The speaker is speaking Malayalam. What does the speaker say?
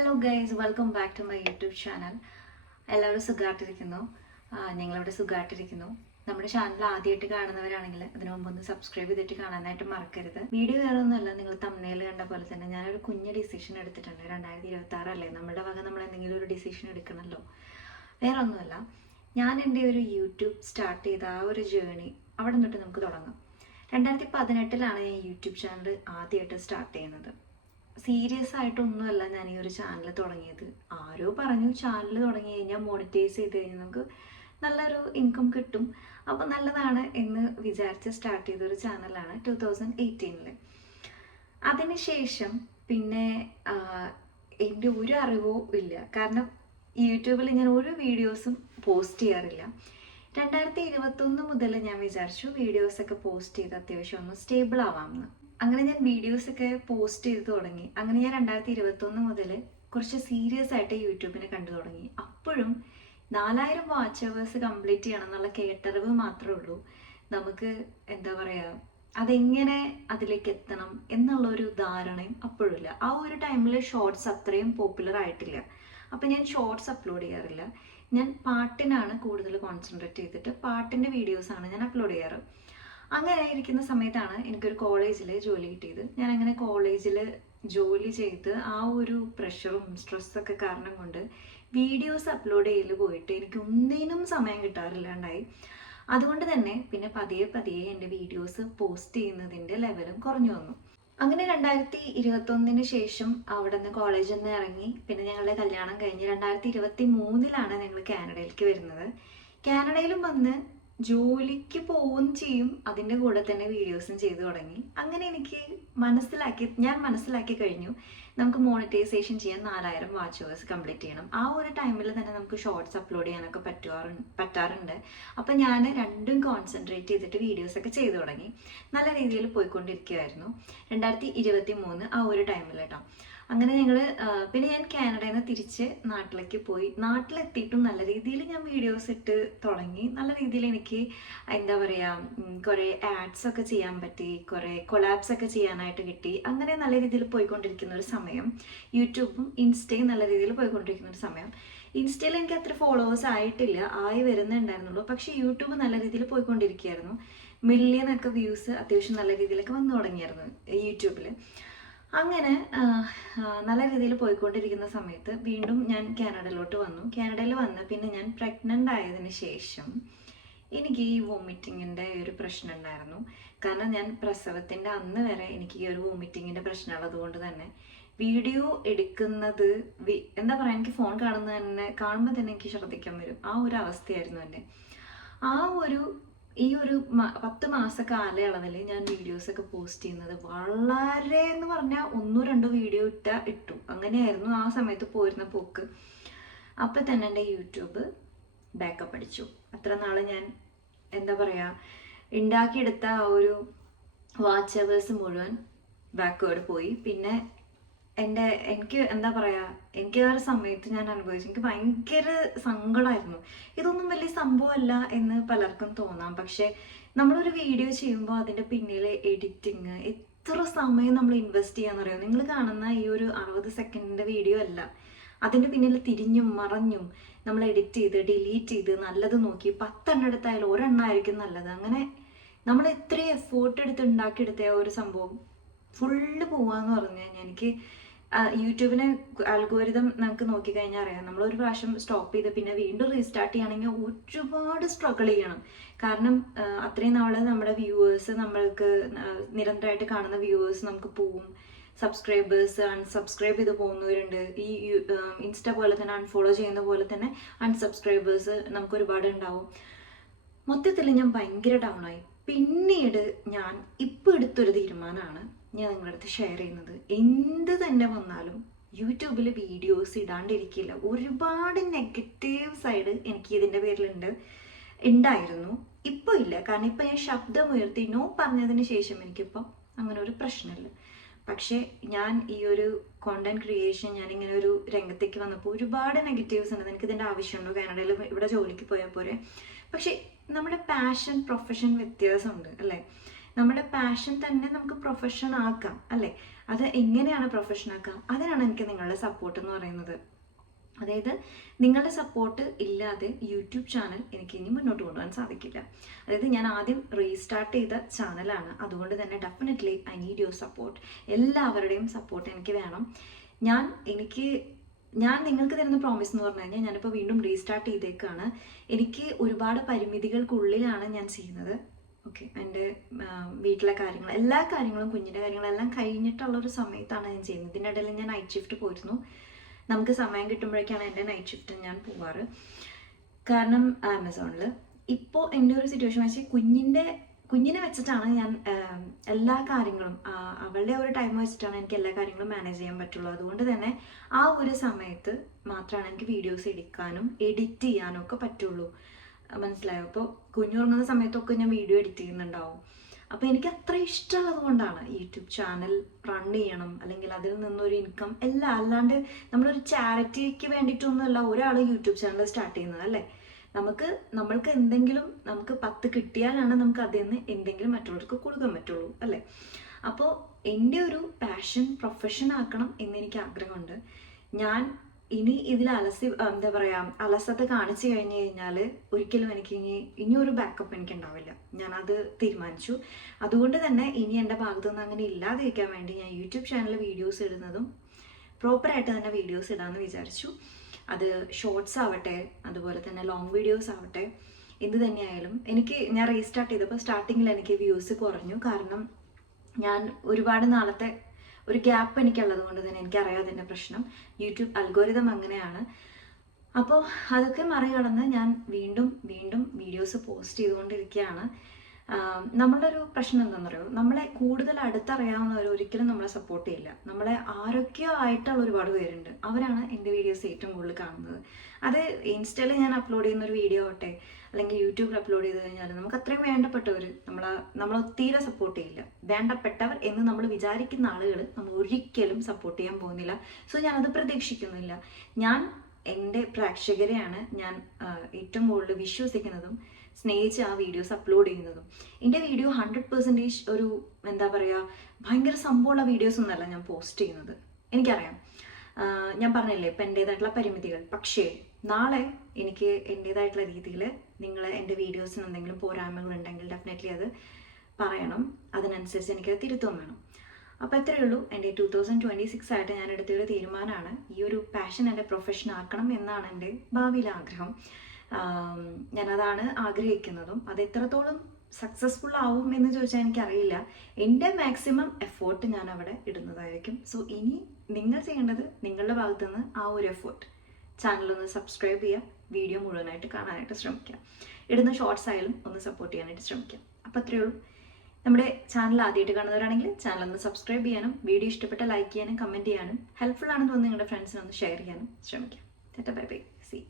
Hello guys, welcome back to my YouTube channel. എല്ലാവരും സുഖമായിട്ടിരിക്കുന്നു. ഞങ്ങളവിടെ സുഖമായിട്ടിരിക്കുന്നു. നമ്മുടെ ചാനൽ ആദ്യമായിട്ട് കാണുന്നവരാണെങ്കിൽ അതിനു മുമ്പ് ഒന്ന് സബ്സ്ക്രൈബ് ചെയ്തിട്ട് കാണാനായിട്ട് മറക്കരുത്. വീഡിയോ വേറെ ഒന്നുമല്ല, നിങ്ങൾ തമ്മിൽ കണ്ട പോലെ തന്നെ ഞാനൊരു കുഞ്ഞ് ഡിസിഷൻ എടുത്തിട്ടുണ്ട്. 2026 അല്ലേ, നമ്മുടെ വക നമ്മൾ എന്തെങ്കിലും ഒരു ഡിസിഷൻ എടുക്കണമല്ലോ. വേറെ ഒന്നുമല്ല, ഞാൻ എൻ്റെ ഒരു യൂട്യൂബ് സ്റ്റാർട്ട് ചെയ്ത ആ ഒരു ജേണി അവിടെ നിന്നിട്ട് നമുക്ക് തുടങ്ങാം. 2018 ഞാൻ യൂട്യൂബ് ചാനൽ ആദ്യമായിട്ട് സ്റ്റാർട്ട് ചെയ്യുന്നത്. സീരിയസ് ആയിട്ടൊന്നുമല്ല ഞാൻ ഈ ഒരു ചാനൽ തുടങ്ങിയത്. ആരോ പറഞ്ഞു ചാനൽ തുടങ്ങി കഴിഞ്ഞാൽ മോണിറ്റൈസ് ചെയ്ത് കഴിഞ്ഞാൽ നമുക്ക് നല്ലൊരു ഇൻകം കിട്ടും, അപ്പോൾ നല്ലതാണ് എന്ന് വിചാരിച്ച് സ്റ്റാർട്ട് ചെയ്തൊരു ചാനലാണ് 2018. അതിനുശേഷം പിന്നെ എൻ്റെ ഒരു അറിവോ ഇല്ല, കാരണം യൂട്യൂബിൽ ഞാൻ ഒരു വീഡിയോസും പോസ്റ്റ് ചെയ്യാറില്ല. 2021 മുതൽ ഞാൻ വിചാരിച്ചു വീഡിയോസൊക്കെ പോസ്റ്റ് ചെയ്ത് അത്യാവശ്യം ഒന്ന് സ്റ്റേബിൾ ആവാമെന്ന്. അങ്ങനെ ഞാൻ വീഡിയോസൊക്കെ പോസ്റ്റ് ചെയ്ത് തുടങ്ങി. അങ്ങനെ ഞാൻ 2021 മുതൽ കുറച്ച് സീരിയസ് ആയിട്ട് യൂട്യൂബിനെ കണ്ടു തുടങ്ങി. അപ്പോഴും 4000 വാച്ച് അവേഴ്സ് കംപ്ലീറ്റ് ചെയ്യണം എന്നുള്ള കേട്ടറിവ് മാത്രമേ ഉള്ളൂ. നമുക്ക് എന്താ പറയുക, അതെങ്ങനെ അതിലേക്ക് എത്തണം എന്നുള്ളൊരു ധാരണയും അപ്പോഴില്ല. ആ ഒരു ടൈമിൽ ഷോർട്സ് അത്രയും പോപ്പുലർ ആയിട്ടില്ല. അപ്പം ഞാൻ ഷോർട്സ് അപ്ലോഡ് ചെയ്യാറില്ല. ഞാൻ പാട്ടിനാണ് കൂടുതൽ കോൺസെൻട്രേറ്റ് ചെയ്തിട്ട് പാട്ടിൻ്റെ വീഡിയോസാണ് ഞാൻ അപ്ലോഡ് ചെയ്യാറ്. അങ്ങനെ ഇരിക്കുന്ന സമയത്താണ് എനിക്കൊരു കോളേജിൽ ജോലി കിട്ടിയത്. ഞാൻ അങ്ങനെ കോളേജിൽ ജോലി ചെയ്ത് ആ ഒരു പ്രഷറും സ്ട്രെസ്സൊക്കെ കാരണം കൊണ്ട് വീഡിയോസ് അപ്ലോഡ് ചെയ്യൽ പോയിട്ട് എനിക്ക് ഒന്നിനും സമയം കിട്ടാറില്ലാണ്ടായി. അതുകൊണ്ട് തന്നെ പിന്നെ പതിയെ പതിയെ എൻ്റെ വീഡിയോസ് പോസ്റ്റ് ചെയ്യുന്നതിൻ്റെ ലെവലും കുറഞ്ഞു വന്നു. അങ്ങനെ 2021 ശേഷം അവിടെ നിന്ന് കോളേജിൽ നിന്ന് ഇറങ്ങി. പിന്നെ ഞങ്ങളുടെ കല്യാണം കഴിഞ്ഞ് 2023 ഞങ്ങൾ കാനഡയിലേക്ക് വരുന്നത്. കാനഡയിലും വന്ന് ജോലിക്ക് പോവുകയും ചെയ്യും, അതിൻ്റെ കൂടെ തന്നെ വീഡിയോസും ചെയ്തു തുടങ്ങി. അങ്ങനെ ഞാൻ മനസ്സിലാക്കി കഴിഞ്ഞു നമുക്ക് മോണിറ്റൈസേഷൻ ചെയ്യാൻ 4000 വാച്ച് അവേഴ്സ് കംപ്ലീറ്റ് ചെയ്യണം. ആ ഒരു ടൈമിൽ തന്നെ നമുക്ക് ഷോർട്സ് അപ്ലോഡ് ചെയ്യാനൊക്കെ പറ്റാറുണ്ട്. അപ്പം ഞാൻ രണ്ടും കോൺസെൻട്രേറ്റ് ചെയ്തിട്ട് വീഡിയോസൊക്കെ ചെയ്തു തുടങ്ങി. നല്ല രീതിയിൽ പോയിക്കൊണ്ടിരിക്കുകയായിരുന്നു 2023 ആ ഒരു ടൈമിൽ കേട്ടോ. അങ്ങനെ പിന്നെ ഞാൻ കാനഡയിൽ നിന്ന് തിരിച്ച് നാട്ടിലേക്ക് പോയി. നാട്ടിലെത്തിയിട്ടും നല്ല രീതിയിൽ ഞാൻ വീഡിയോസ് ഇട്ട് തുടങ്ങി. നല്ല രീതിയിൽ എനിക്ക് എന്താ പറയുക, കുറേ ആഡ്സ് ഒക്കെ ചെയ്യാൻ പറ്റി, കുറേ കൊളാബ്സ് ഒക്കെ ചെയ്യാനായിട്ട് കിട്ടി. അങ്ങനെ നല്ല രീതിയിൽ പോയിക്കൊണ്ടിരിക്കുന്ന ഒരു സമയം. യൂട്യൂബും ഇൻസ്റ്റയും നല്ല രീതിയിൽ പോയിക്കൊണ്ടിരിക്കുന്ന ഒരു സമയം. ഇൻസ്റ്റയിൽ എനിക്ക് അത്ര ഫോളോവേഴ്സ് ആയി വരുന്നുണ്ടായിരുന്നുള്ളൂ. പക്ഷേ യൂട്യൂബ് നല്ല രീതിയിൽ പോയിക്കൊണ്ടിരിക്കുകയായിരുന്നു. മില്യനൊക്കെ വ്യൂസ് അത്യാവശ്യം നല്ല രീതിയിലൊക്കെ വന്നു തുടങ്ങിയായിരുന്നു യൂട്യൂബിൽ. അങ്ങനെ നല്ല രീതിയിൽ പോയിക്കൊണ്ടിരിക്കുന്ന സമയത്ത് വീണ്ടും ഞാൻ കാനഡയിലോട്ട് വന്നു. കാനഡയിൽ വന്ന് പിന്നെ ഞാൻ പ്രഗ്നൻ്റ് ആയതിന് ശേഷം എനിക്ക് ഈ വോമിറ്റിങ്ങിൻ്റെ ഒരു പ്രശ്നം ഉണ്ടായിരുന്നു. കാരണം ഞാൻ പ്രസവത്തിൻ്റെ അന്ന് വരെ എനിക്ക് ഈ ഒരു വോമിറ്റിങ്ങിൻ്റെ പ്രശ്നമുള്ളത് കൊണ്ട് തന്നെ വീഡിയോ എടുക്കുന്നത് എന്താ പറയുക, എനിക്ക് ഫോൺ കാണുമ്പോൾ തന്നെ എനിക്ക് ശ്രദ്ധിക്കാൻ വരും. ആ ഒരു അവസ്ഥയായിരുന്നു എൻ്റെ. ഈ ഒരു 10 മാസ കാലയളവിൽ ഞാൻ വീഡിയോസൊക്കെ പോസ്റ്റ് ചെയ്യുന്നത് വളരെ എന്ന് പറഞ്ഞാൽ 1-2 വീഡിയോ ഇട്ടു. അങ്ങനെയായിരുന്നു ആ സമയത്ത് പോയിരുന്ന പോക്ക്. അപ്പം തന്നെ എൻ്റെ യൂട്യൂബ് ബാക്കപ്പ് അടിച്ചു. അത്ര നാൾ ഞാൻ എന്താ പറയുക, ഉണ്ടാക്കിയെടുത്ത ആ ഒരു വാച്ച് അവേഴ്സ് മുഴുവൻ ബാക്ക്വേർഡ് പോയി. പിന്നെ എനിക്ക് എന്താ പറയുക, എനിക്ക് ആ ഒരു സമയത്ത് ഞാൻ അനുഭവിച്ചു, എനിക്ക് ഭയങ്കര സങ്കടമായിരുന്നു. ഇതൊന്നും വലിയ സംഭവമല്ല എന്ന് പലർക്കും തോന്നാം. പക്ഷെ നമ്മളൊരു വീഡിയോ ചെയ്യുമ്പോൾ അതിൻ്റെ പിന്നിൽ എഡിറ്റിങ് എത്ര സമയം നമ്മൾ ഇൻവെസ്റ്റ് ചെയ്യാന്ന് പറയുമോ. നിങ്ങൾ കാണുന്ന ഈ ഒരു 60 സെക്കൻഡിൻ്റെ വീഡിയോ അല്ല, അതിൻ്റെ പിന്നിൽ തിരിഞ്ഞും മറഞ്ഞും നമ്മൾ എഡിറ്റ് ചെയ്ത് ഡിലീറ്റ് ചെയ്ത് നല്ലത് നോക്കി 10 എണ്ണം എടുത്തായാലും ഒരെണ്ണമായിരിക്കും നല്ലത്. അങ്ങനെ നമ്മൾ എത്രയും എഫേർട്ട് എടുത്ത് ഉണ്ടാക്കിയെടുത്ത ആ ഒരു സംഭവം ഫുള്ള് പോവാന്ന് പറഞ്ഞു കഴിഞ്ഞാൽ എനിക്ക് യൂട്യൂബിനെ അൽഗോരിതം നമുക്ക് നോക്കിക്കഴിഞ്ഞാൽ അറിയാം. നമ്മളൊരു പ്രാവശ്യം സ്റ്റോപ്പ് ചെയ്ത് പിന്നെ വീണ്ടും റീസ്റ്റാർട്ട് ചെയ്യുകയാണെങ്കിൽ ഒരുപാട് സ്ട്രഗിൾ ചെയ്യണം. കാരണം അത്രയും നാൾ നമ്മുടെ വ്യൂവേഴ്സ്, നമ്മൾക്ക് നിരന്തരമായിട്ട് കാണുന്ന വ്യൂവേഴ്സ് നമുക്ക് പോവും. സബ്സ്ക്രൈബേഴ്സ് അൺസബ്സ്ക്രൈബ് ചെയ്ത് പോകുന്നവരുണ്ട്. ഈ ഇൻസ്റ്റ പോലെ തന്നെ അൺഫോളോ ചെയ്യുന്ന പോലെ തന്നെ അൺസബ്സ്ക്രൈബേഴ്സ് നമുക്ക് ഒരുപാട് ഉണ്ടാവും. മൊത്തത്തിൽ ഞാൻ ഭയങ്കര ഡൗൺ ആയി. പിന്നീട് ഞാൻ ഇപ്പോൾ എടുത്തൊരു തീരുമാനമാണ് ഞാൻ നിങ്ങളുടെ അടുത്ത് ഷെയർ ചെയ്യുന്നത്. എന്ത് തന്നെ വന്നാലും യൂട്യൂബിൽ വീഡിയോസ് ഇടാണ്ടിരിക്കില്ല. ഒരുപാട് നെഗറ്റീവ് സൈഡ് എനിക്ക് ഇതിൻ്റെ ഉണ്ടായിരുന്നു. ഇപ്പോൾ ഇല്ല, കാരണം ഇപ്പം ഞാൻ ശബ്ദമുയർത്തി നോ പറഞ്ഞതിന് ശേഷം എനിക്കിപ്പം അങ്ങനെ ഒരു പ്രശ്നമില്ല. പക്ഷേ ഞാൻ ഈ ഒരു കോണ്ടന്റ് ക്രിയേഷൻ, ഞാനിങ്ങനെ ഒരു രംഗത്തേക്ക് വന്നപ്പോൾ ഒരുപാട് നെഗറ്റീവ്സ് ഉണ്ട്. എനിക്കിതിൻ്റെ ആവശ്യമുണ്ടോ, കാനഡയിൽ ഇവിടെ ജോലിക്ക് പോയാൽ പോരെ. പക്ഷേ നമ്മുടെ പാഷൻ പ്രൊഫഷൻ വ്യത്യാസമുണ്ട് അല്ലേ. നമ്മുടെ പാഷൻ തന്നെ നമുക്ക് പ്രൊഫഷൻ ആക്കാം അല്ലേ? അത് എങ്ങനെയാണ് പ്രൊഫഷൻ ആക്കാം? അതിനാണ് എനിക്ക് നിങ്ങളുടെ സപ്പോർട്ട് എന്ന് പറയുന്നത്. അതായത് നിങ്ങളുടെ സപ്പോർട്ട് ഇല്ലാതെ യൂട്യൂബ് ചാനൽ എനിക്ക് ഇനി മുന്നോട്ട് കൊണ്ടുപോകാൻ സാധിക്കില്ല. അതായത് ഞാൻ ആദ്യം റീസ്റ്റാർട്ട് ചെയ്ത ചാനലാണ്, അതുകൊണ്ട് തന്നെ definitely I need your support. എല്ലാവരുടെയും സപ്പോർട്ട് എനിക്ക് വേണം. ഞാൻ നിങ്ങൾക്ക് തരുന്ന പ്രോമിസ് എന്ന് പറഞ്ഞു കഴിഞ്ഞാൽ, ഞാനിപ്പോൾ വീണ്ടും റീസ്റ്റാർട്ട് ചെയ്തേക്കാണ്. എനിക്ക് ഒരുപാട് പരിമിതികൾക്കുള്ളിലാണ് ഞാൻ ചെയ്യുന്നത്. ഓക്കെ, എൻ്റെ വീട്ടിലെ കാര്യങ്ങൾ, എല്ലാ കാര്യങ്ങളും, കുഞ്ഞിൻ്റെ കാര്യങ്ങളെല്ലാം കഴിഞ്ഞിട്ടുള്ളൊരു സമയത്താണ് ഞാൻ ചെയ്യുന്നത്. ഇതിൻ്റെ ഇടയിൽ ഞാൻ നൈറ്റ് ഷിഫ്റ്റ് പോയിരുന്നു. നമുക്ക് സമയം കിട്ടുമ്പോഴേക്കാണ് എൻ്റെ നൈറ്റ് ഷിഫ്റ്റ് ഞാൻ പോവാറ്, കാരണം ആമസോണിൽ. ഇപ്പോൾ എൻ്റെ ഒരു സിറ്റുവേഷൻ വെച്ചാൽ കുഞ്ഞിനെ വെച്ചിട്ടാണ് ഞാൻ എല്ലാ കാര്യങ്ങളും, അവളുടെ ഒരു ടൈം വെച്ചിട്ടാണ് എനിക്ക് എല്ലാ കാര്യങ്ങളും മാനേജ് ചെയ്യാൻ പറ്റുള്ളൂ. അതുകൊണ്ട് തന്നെ ആ ഒരു സമയത്ത് മാത്രമാണ് എനിക്ക് വീഡിയോസ് എടുക്കാനും എഡിറ്റ് ചെയ്യാനും ഒക്കെ പറ്റുള്ളൂ. മനസ്സിലായോ? അപ്പോൾ കുഞ്ഞുറങ്ങുന്ന സമയത്തൊക്കെ ഞാൻ വീഡിയോ എഡിറ്റ് ചെയ്യുന്നുണ്ടാവും. അപ്പോൾ എനിക്ക് അത്ര ഇഷ്ടമുള്ളത് കൊണ്ടാണ് യൂട്യൂബ് ചാനൽ റൺ ചെയ്യണം, അല്ലെങ്കിൽ അതിൽ നിന്നൊരു ഇൻകം എല്ലാം. അല്ലാണ്ട് നമ്മളൊരു ചാരിറ്റിക്ക് വേണ്ടിയിട്ടൊന്നുമല്ല ഒരാൾ യൂട്യൂബ് ചാനൽ സ്റ്റാർട്ട് ചെയ്യുന്നത് അല്ലേ. നമ്മൾക്ക് എന്തെങ്കിലും, നമുക്ക് 10 കിട്ടിയാലാണ് നമുക്ക് അതിൽ നിന്ന് എന്തെങ്കിലും മറ്റുള്ളവർക്ക് കൊടുക്കാൻ പറ്റുള്ളൂ അല്ലേ. അപ്പോൾ എൻ്റെ ഒരു പാഷൻ പ്രൊഫഷൻ ആക്കണം എന്നെനിക്ക് ആഗ്രഹമുണ്ട്. ഞാൻ ഇനി ഇതിൽ അലസത കാണിച്ചു കഴിഞ്ഞു കഴിഞ്ഞാൽ ഒരിക്കലും എനിക്ക് ഇനി ഒരു ബാക്കപ്പ് എനിക്ക് ഉണ്ടാവില്ല. ഞാനത് തീരുമാനിച്ചു. അതുകൊണ്ട് തന്നെ ഇനി എൻ്റെ ഭാഗത്തുനിന്ന് അങ്ങനെ ഇല്ലാതിരിക്കാൻ വേണ്ടി ഞാൻ യൂട്യൂബ് ചാനലിൽ വീഡിയോസ് ഇടുന്നതും പ്രോപ്പറായിട്ട് തന്നെ വീഡിയോസ് ഇടാമെന്ന് വിചാരിച്ചു. അത് ഷോർട്സ് ആവട്ടെ, അതുപോലെ തന്നെ ലോങ് വീഡിയോസ് ആവട്ടെ, എന്ത് തന്നെയായാലും. ഞാൻ റീസ്റ്റാർട്ട് ചെയ്തപ്പോൾ സ്റ്റാർട്ടിങ്ങിൽ എനിക്ക് വ്യൂസ് കുറഞ്ഞു. കാരണം ഞാൻ ഒരുപാട് നാളത്തെ ഒരു ഗ്യാപ്പ് എനിക്കുള്ളത് കൊണ്ട് തന്നെ എനിക്കറിയാതിൻ്റെ പ്രശ്നം. യൂട്യൂബ് അൽഗോരിതം അങ്ങനെയാണ്. അപ്പോൾ അതൊക്കെ മറികടന്ന് ഞാൻ വീണ്ടും വീഡിയോസ് പോസ്റ്റ് ചെയ്തുകൊണ്ടിരിക്കുകയാണ്. നമ്മളുടെ ഒരു പ്രശ്നം എന്താണെന്ന് പറയുമോ, നമ്മളെ കൂടുതൽ അടുത്തറിയാവുന്നവർ ഒരിക്കലും നമ്മളെ സപ്പോർട്ട് ചെയ്യില്ല. നമ്മളെ ആരൊക്കെയോ ആയിട്ടുള്ള ഒരുപാട് പേരുണ്ട്, അവരാണ് എൻ്റെ വീഡിയോസ് ഏറ്റവും കൂടുതൽ കാണുന്നത്. അത് ഇൻസ്റ്റയിൽ ഞാൻ അപ്ലോഡ് ചെയ്യുന്ന ഒരു വീഡിയോ ആവട്ടെ, അല്ലെങ്കിൽ യൂട്യൂബിൽ അപ്ലോഡ് ചെയ്ത് കഴിഞ്ഞാൽ നമുക്ക് അത്രയും വേണ്ടപ്പെട്ടവർ നമ്മളെ തീരെ സപ്പോർട്ട് ചെയ്യില്ല. വേണ്ടപ്പെട്ടവർ എന്ന് നമ്മൾ വിചാരിക്കുന്ന ആളുകൾ നമ്മൾ ഒരിക്കലും സപ്പോർട്ട് ചെയ്യാൻ പോകുന്നില്ല. സോ ഞാനത് പ്രതീക്ഷിക്കുന്നില്ല. ഞാൻ എൻ്റെ പ്രേക്ഷകരെയാണ് ഞാൻ ഏറ്റവും കൂടുതൽ വിശ്വസിക്കുന്നതും സ്നേഹിച്ച് ആ വീഡിയോസ് അപ്ലോഡ് ചെയ്യുന്നതും. എൻ്റെ വീഡിയോ 100% ഒരു ഭയങ്കര സംഭവമുള്ള വീഡിയോസ് ഒന്നല്ല ഞാൻ പോസ്റ്റ് ചെയ്യുന്നത്. എനിക്കറിയാം, ഞാൻ പറഞ്ഞില്ലേ ഇപ്പം എൻ്റേതായിട്ടുള്ള പരിമിതികൾ. പക്ഷേ നാളെ എനിക്ക് എൻ്റേതായിട്ടുള്ള രീതിയിൽ എൻ്റെ വീഡിയോസിന് എന്തെങ്കിലും പോരായ്മകളുണ്ടെങ്കിൽ ഡെഫിനറ്റ്ലി അത് പറയണം. അതിനനുസരിച്ച് എനിക്കത് തിരുത്തുകയും വേണം. അപ്പോൾ എത്രയേ ഉള്ളൂ. എൻ്റെ 2026 ആയിട്ട് ഞാൻ എടുത്തൊരു തീരുമാനമാണ്, ഈ ഒരു പാഷൻ എൻ്റെ പ്രൊഫഷൻ ആക്കണം എന്നാണ് എൻ്റെ ഭാവിയിലെ ആഗ്രഹം. ഞാനതാണ് ആഗ്രഹിക്കുന്നതും. അത് എത്രത്തോളം സക്സസ്ഫുൾ ആവും എന്ന് ചോദിച്ചാൽ എനിക്കറിയില്ല. എൻ്റെ മാക്സിമം എഫേർട്ട് ഞാൻ അവിടെ ഇടുന്നതായിരിക്കും. സോ ഇനി നിങ്ങൾ ചെയ്യേണ്ടത് നിങ്ങളുടെ ഭാഗത്തുനിന്ന് ആ ഒരു എഫേർട്ട്. ചാനലൊന്ന് സബ്സ്ക്രൈബ് ചെയ്യുക, വീഡിയോ മുഴുവനായിട്ട് കാണാനായിട്ട് ശ്രമിക്കുക, ഇടുന്ന ഷോർട്സ് ആയാലും ഒന്ന് സപ്പോർട്ട് ചെയ്യാനായിട്ട് ശ്രമിക്കുക. അപ്പോൾ അത്രയേ ഉള്ളൂ. നമ്മുടെ ചാനൽ ആദ്യമായിട്ട് കാണുന്നവരാണെങ്കിൽ ചാനൽ ഒന്ന് സബ്സ്ക്രൈബ് ചെയ്യാനും, വീഡിയോ ഇഷ്ടപ്പെട്ട ലൈക്ക് ചെയ്യാനും, കമൻറ്റ് ചെയ്യാനും, ഹെൽപ്ഫുൾ ആണെന്ന് തോന്നുന്നു നിങ്ങളുടെ ഫ്രണ്ട്സിനൊന്ന് ഷെയർ ചെയ്യാനും ശ്രമിക്കാം. Bye bye, see.